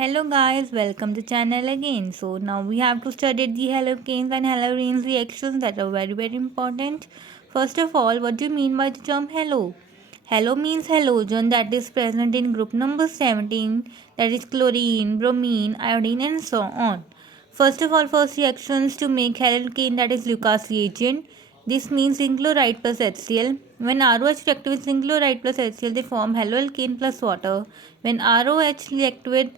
Hello guys, welcome to channel again. So now we have to study the halogenes and halogenes reactions that are very important. First of all, what do you mean by the term halo? Halo means halogen that is present in group number 17, that is chlorine, bromine, iodine and so on. First of all, first reactions to make halogene, that is Lucas reagent. This means zinc chloride plus HCl. When ROH react with zinc chloride plus HCl, they form haloalkane plus water. When ROH react with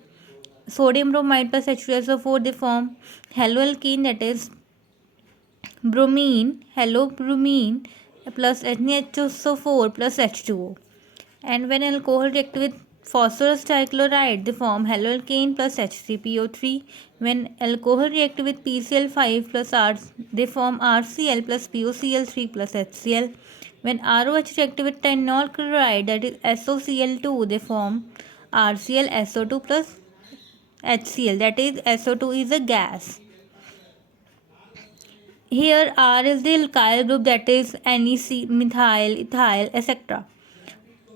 sodium bromide plus H2SO4, they form haloalkane, that is bromine, halobromine plus NaHSO4 plus H2O. And when alcohol react with phosphorus trichloride, they form haloalkane plus HCPO3. When alcohol react with PCl5 plus R, they form RCl plus POCl3 plus HCl. When ROH react with tannol chloride, that is SOCl2, they form RClSO2 plus HCl, that is SO2 is a gas. Here R is the alkyl group, that is NEC, methyl, ethyl, etc.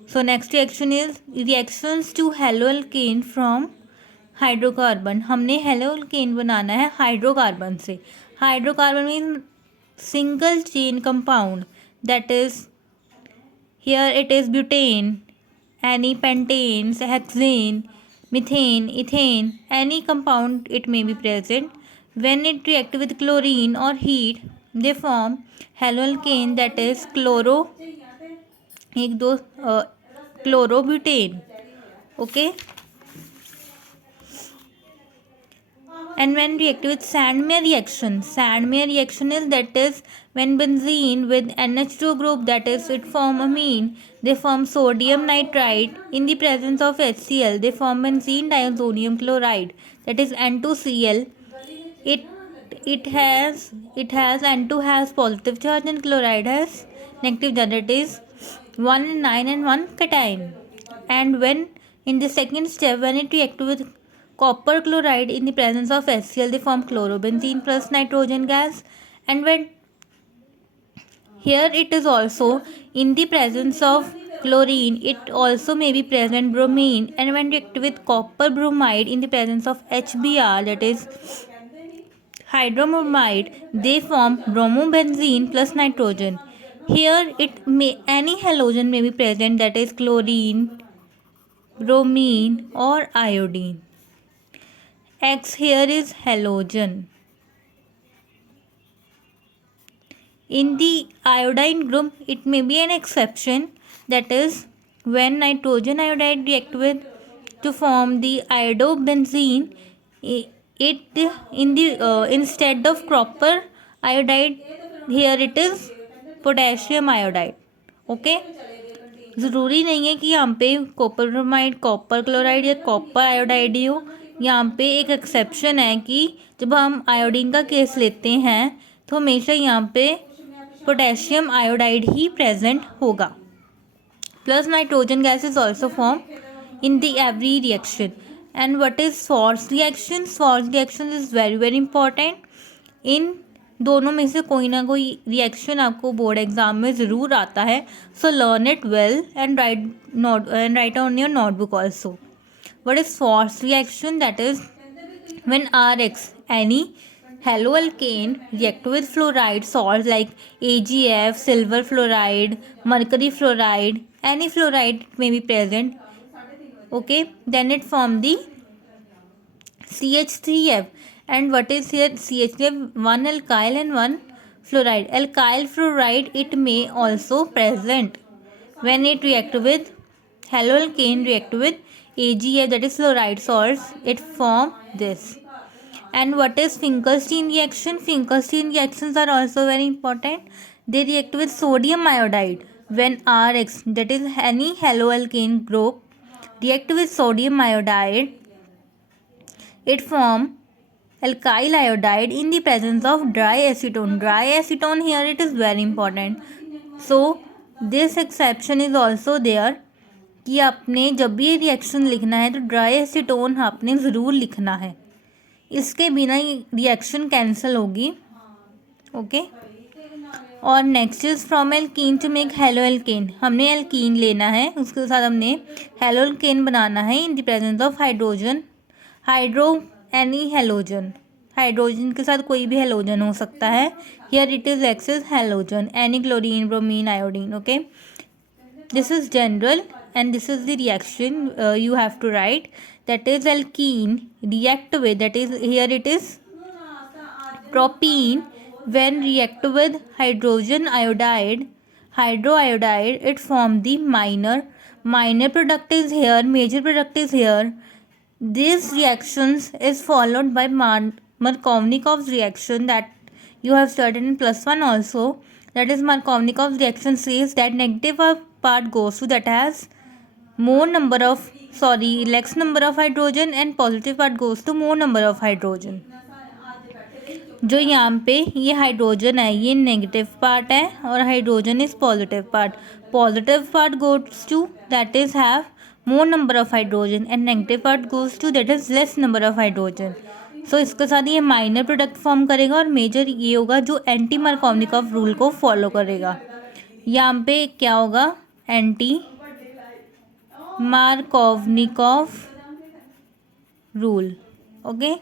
So next reaction is reactions to haloalkane from hydrocarbon. हमने haloalkane बनाना है hydrocarbon से. Hydrocarbon mean single chain compound, that is here it is butane, any pentanes, hexane, methane, ethane, any compound it may be present. When it react with chlorine or heat, they form haloalkane, that is chlorobutane. Okay. And when react with Sandmeyer reaction is, that is when benzene with NH2 group, that is it form amine, they form sodium nitrite. In the presence of HCl, they form benzene diazonium chloride, that is N2Cl. It has N2 has positive charge and chloride has negative charge, that is 1 and 9 and 1 cation. And when in the second step, when it react with copper chloride in the presence of HCl, they form chlorobenzene plus nitrogen gas. And when here it is also in the presence of chlorine, it also may be present bromine. And when react with copper bromide in the presence of HBr, that is hydrobromide, they form bromobenzene plus nitrogen. Here any halogen may be present, that is chlorine, bromine or iodine. X here is halogen. In the iodine group, it may be an exception, that is when nitrogen iodide react with to form the iodobenzene, it in the instead of copper iodide, here it is potassium iodide. Okay, ज़रूरी नहीं है कि यहाँ पे copper bromide, copper chloride या copper iodide ही हो. यहाँ पे एक एक्सेप्शन है कि जब हम आयोडीन का केस लेते हैं तो हमेशा यहाँ पे पोटेशियम आयोडाइड ही प्रेजेंट होगा. Plus nitrogen gas is also form in the every reaction. And what is Swarts reaction? Swarts reaction is very important. इन दोनों में से कोई ना कोई रिएक्शन आपको बोर्ड एग्जाम में ज़रूर आता है. So learn it well and write on your notebook also. What is Swarts reaction? That is when RX, any haloalkane, react with fluoride salts like AgF, silver fluoride, mercury fluoride, any fluoride may be present. Okay, then it form the CH3F. And what is here CH3F? One alkyl and one fluoride. Alkyl fluoride it may also present when it react with haloalkane, react with AgF, that is fluoride salts, it form this. And what is Finkelstein reaction? Finkelstein reactions are also very important. They react with sodium iodide. When RX, that is any haloalkane group, react with sodium iodide, it form alkyl iodide in the presence of dry acetone. Dry acetone here it is very important. So this exception is also there कि आपने जब भी reaction लिखना है तो dry acetone आपने ज़रूर लिखना है. इसके बिना रिएक्शन कैंसिल होगी. ओके. और next is from alkene to make haloalkane. हमने एल्कीन लेना है, उसके साथ हमने हेलोएल्केन बनाना है in the presence of hydrogen. Hydro any halogen, hydrogen के साथ कोई भी हेलोजन हो सकता है. Here it is X is halogen, any chlorine bromine iodine. Okay, this is general and this is the reaction you have to write, that is alkene react with, that is here it is propene, when react with hydrogen iodide, hydroiodide, it form the minor product is here, major product is here. These reactions is followed by Markovnikov's reaction that you have studied in +1 also. That is Markovnikov's reaction says that negative part goes to that has less number of hydrogen, and positive part goes to more number of hydrogen. जो यहाँ पे ये hydrogen है ये negative part है और hydrogen is positive part goes to that is have more number of hydrogen and negative part goes to that is less number of hydrogen. So इसके साथ ये माइनर प्रोडक्ट फॉर्म करेगा और major ये होगा जो एंटी मार्कोवनिकॉफ रूल को follow करेगा. यहाँ पे क्या होगा, एंटी मार्कोवनिकॉफ रूल. ओके,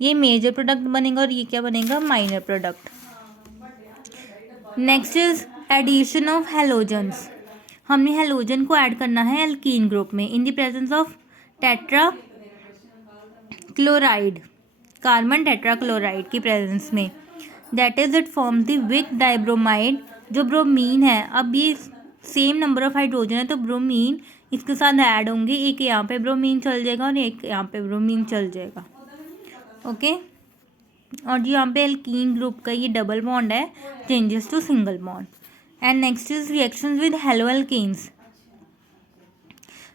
ये मेजर प्रोडक्ट बनेगा और ये क्या बनेगा, minor product. Next is addition of halogens. हमने हेलोजन को ऐड करना है एल्कीन ग्रुप में in the presence of tetra chloride, carbon tetra chloride की प्रेजेंस में. That is it form the vic dibromide. जो ब्रोमीन है, अब ये सेम नंबर ऑफ हाइड्रोजन है तो ब्रोमीन इसके साथ ऐड होंगे, एक यहाँ पे ब्रोमीन चल जाएगा और एक यहाँ पे ब्रोमीन चल जाएगा. ओके, और जो यहाँ पे एल्कीन ग्रुप का ये डबल बॉन्ड है changes to single bond. And next is reactions with haloalkanes.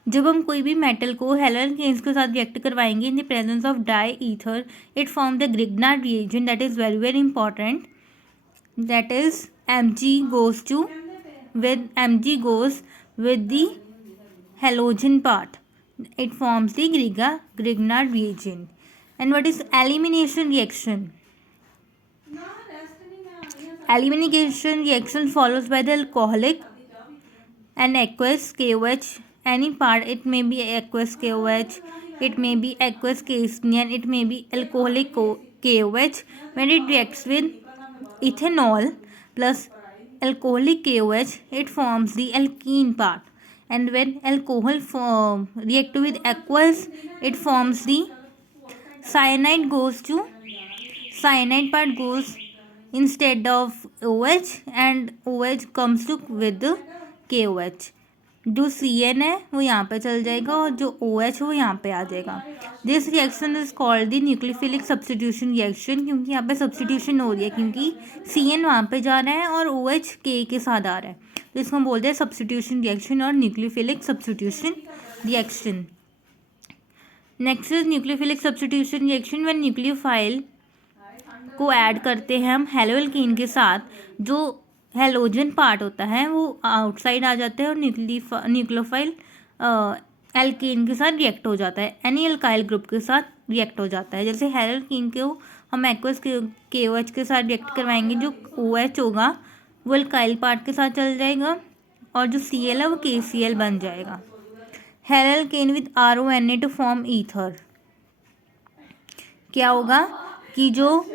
जब हम कोई भी मेटल को हेलोएल्केन्स के साथ रिएक्ट करवाएंगे in the presence of dry ether, it form the Grignard reagent. That is very very important. That is Mg goes with the halogen part. It forms the Grignard reagent. And what is elimination reaction? Elimination reaction follows by the alcoholic and aqueous KOH. Any part, it may be aqueous KOH, it may be aqueous KCN, it may be alcoholic KOH. When it reacts with ethanol plus alcoholic KOH, it forms the alkene part. And when alcohol react with aqueous, it forms the cyanide part goes instead of OH, and OH comes to with the KOH. जो CN है वो यहाँ पे चल जाएगा और जो OH वो यहाँ पे आ जाएगा. This reaction is called the nucleophilic substitution reaction, क्योंकि यहाँ पे सब्स्टिट्यूशन हो रही है, क्योंकि CN वहाँ पे जा रहा है और OH K के साथ आ रहा है, तो इसको हम बोलते हैं सब्स्टिट्यूशन रिएक्शन और nucleophilic substitution reaction. Next is nucleophilic substitution reaction. When nucleophile को ऐड करते हैं हम हेलोएल्कीन के साथ, जो हेलोजन पार्ट होता है वो आउटसाइड आ जाता है और न्यूक्लियोफाइल एल्कीन के साथ रिएक्ट हो जाता है, एनी एल्काइल ग्रुप के साथ रिएक्ट हो जाता है. जैसे हेलोएल्कीन को हम एक्वस KOH के साथ रिएक्ट करवाएंगे, जो OH होगा वो एल्काइल पार्ट के साथ चल जाएगा और जो Cl है वो KCl बन जाएगा. Haloalkene with RONA to form ether. क्या होगा कि जो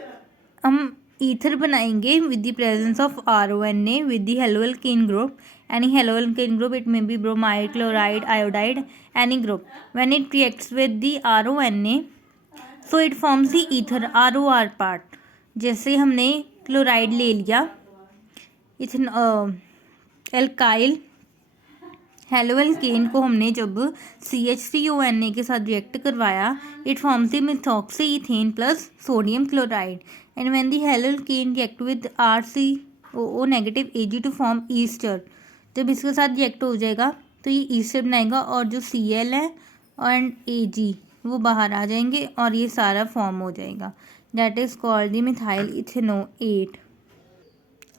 हम ईथर बनाएंगे with the presence of RONA with the haloalkene group. Any haloalkene group, it may be bromide, chloride, iodide, any group. When it reacts with the RONA, so it forms the ether ROR part. जैसे हमने chloride ले लिया, alkyl haloalkane को हमने जब CH3ONA के साथ react करवाया, it forms the methoxy ethane plus sodium chloride. And when the haloalkane react with RCOO negative Ag to form ester, जब इसके साथ रिएक्ट हो जाएगा तो ये ईस्टर बनाएगा और जो Cl है एंड Ag वो बाहर आ जाएंगे और ये सारा फॉर्म हो जाएगा. That is called the methyl ethanoate.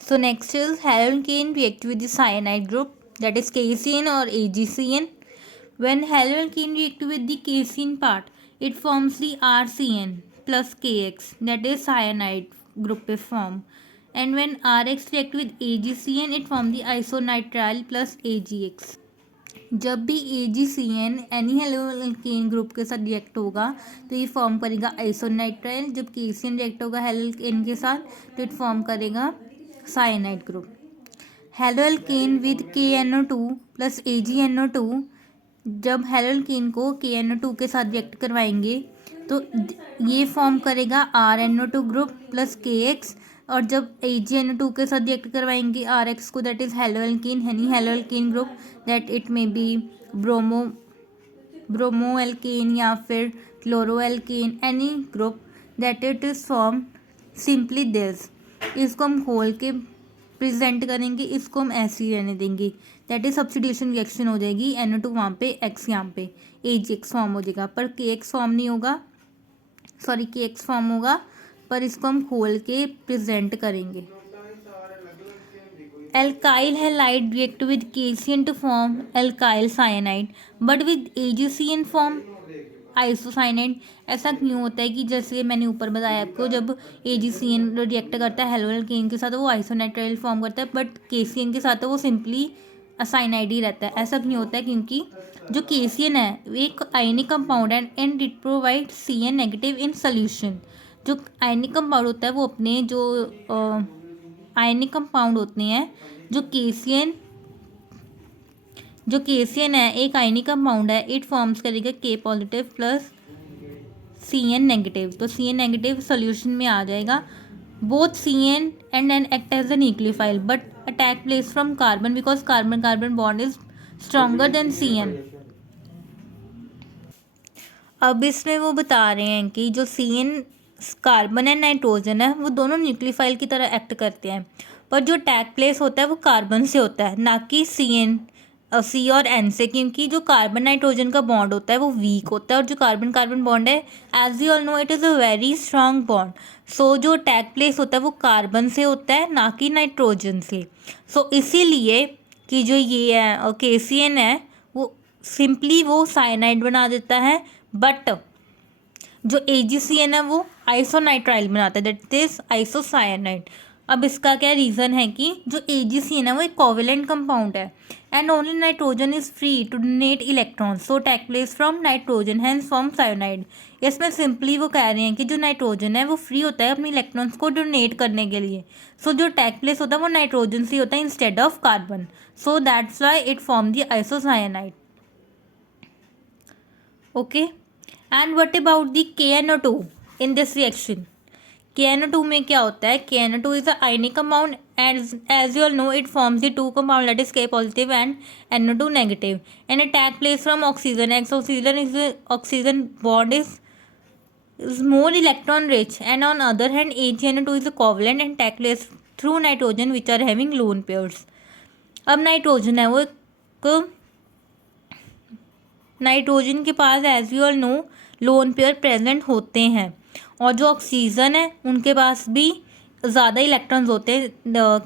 So next is haloalkane react with the cyanide group, that is KCN or AgCN. When haloalkene react with the KCN part, it forms the RCN plus KX, that is cyanide group form. And when RX react with AgCN, it forms the isonitrile plus AgX. जब भी AgCN any haloalkane group के साथ react होगा तो ये form करेगा आइसोनाइट्राइल। जब KCN react होगा हेलोअल्केन के साथ तो इट फॉर्म करेगा cyanide group. Haloalkane with KNO2 plus AgNO2, जब हेलोअल्केन को KNO2 के साथ रिएक्ट करवाएंगे तो ये फॉर्म करेगा RNO2 ग्रुप प्लस KX, और जब AgNO2 के साथ रिएक्ट करवाएंगे RX को, that is haloalkane any haloalkane group, that it may be bromoalkane या फिर chloroalkane any group, that it is form simply this. इसको हम खोल के प्रेजेंट करेंगे, इसको हम ऐसे ही रहने देंगे, दैट इज सब्स्टिट्यूशन रिएक्शन हो जाएगी। NO2 वहाँ पे, X यहाँ पे, AgX फॉर्म हो जाएगा, पर KX फॉर्म नहीं होगा, सॉरी KX फॉर्म होगा, पर इसको हम खोल के प्रेजेंट करेंगे। Alkyl halide react with KCN to form alkyl cyanide, but with AgCN form isocyanide. ऐसा क्यों होता है कि जैसे मैंने ऊपर बताया आपको, जब AgCN रिएक्ट करता है हेलोअल्केन के साथ तो वो आइसोनाइट्राइल फॉर्म करता है, बट KCN के साथ तो वो सिंपली साइनाइड ही रहता है। ऐसा क्यों होता है? क्योंकि जो KCN है एक आयनिक कंपाउंड है and it provide CN negative in solution. जो आयनिक कंपाउंड होता है वो अपने जो आयनिक कंपाउंड होते हैं, जो KCN है एक आयनिक कंपाउंड है, इट फॉर्म्स करेगा K positive plus CN negative, तो CN नेगेटिव सोल्यूशन में आ जाएगा। Both CN and N act as an nucleophile but attack place from carbon because carbon carbon bond is stronger than CN। अब इसमें वो बता रहे हैं कि जो CN कार्बन एंड नाइट्रोजन है वो दोनों न्यूक्लियोफाइल की तरह एक्ट करते हैं, पर जो अटैक प्लेस होता है वो कार्बन से होता है, ना कि C और N से, क्योंकि जो कार्बन नाइट्रोजन का बॉन्ड होता है वो वीक होता है और जो कार्बन कार्बन बॉन्ड है as you all know it is a very strong bond. So जो अटैक प्लेस होता है वो कार्बन से होता है, ना कि नाइट्रोजन से। सो इसीलिए कि जो ये है KCN है वो सिंपली वो साइनाइड बना देता है, बट जो AgCN है वो आइसोनाइट्राइल बनाता है, दैट इज आइसोसाइनाइड। अब इसका क्या रीज़न है कि जो AgCN है वो एक कोवेलेंट कंपाउंड है and only nitrogen is free to donate electron, so take place from nitrogen hence form cyanide. इसमें सिंपली वो कह रहे हैं कि जो नाइट्रोजन है वो फ्री होता है अपने इलेक्ट्रॉन्स को डोनेट करने के लिए, सो जो टेक प्लेस होता है वो नाइट्रोजन से होता है instead of carbon, so that's why it form the isocyanide. Okay, and what about the KNO2 in this reaction? KNO2 में क्या होता है? KNO2 is a ionic compound as you all know it forms the two compound, that is K positive and NO2 negative, and attack place from oxygen. Oxygen bond is more electron rich, and on other hand AgNO2 is a covalent and attack place through nitrogen which are having lone pairs. अब nitrogen है वो nitrogen के पास as you all know lone pair present होते हैं, और जो oxygen है उनके पास भी ज़्यादा इलेक्ट्रॉन्स होते हैं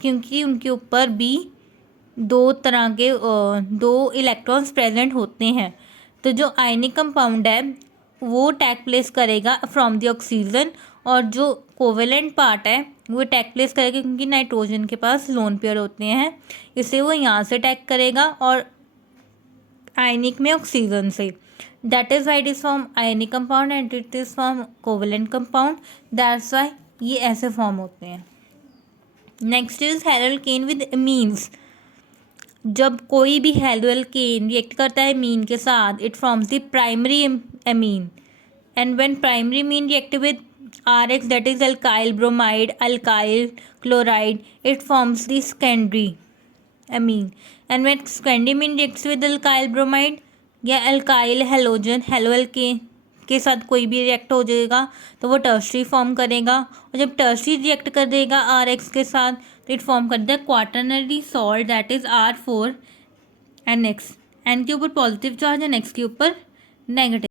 क्योंकि उनके ऊपर भी दो इलेक्ट्रॉन्स प्रेजेंट होते हैं। तो जो आयनिक कंपाउंड है वो अटैक प्लेस करेगा फ्रॉम द ऑक्सीजन, और जो कोवेलेंट पार्ट है वो अटैक प्लेस करेगा क्योंकि नाइट्रोजन के पास लोन पेयर होते हैं, इससे वो यहाँ से अटैक करेगा और आयनिक में ऑक्सीजन से। That is why it is form आयनिक compound and it is form covalent compound, that's why ये ऐसे फॉर्म होते हैं। Next is haloalkane with amines. जब कोई भी हेलोअल्केन रिएक्ट करता है एमीन के साथ it forms the primary amine, and when primary amine react with RX that is alkyl bromide alkyl chloride it forms the secondary amine, and when secondary amine reacts with alkyl bromide या alkyl halogen हेलोअल्केन के साथ कोई भी react हो जाएगा तो वो tertiary form करेगा, और जब टर्शरी रिएक्ट कर देगा RX के साथ तो इट फॉर्म कर देगा quaternary salt that is R4NX। N के ऊपर पॉजिटिव चार्ज है, X के ऊपर नेगेटिव।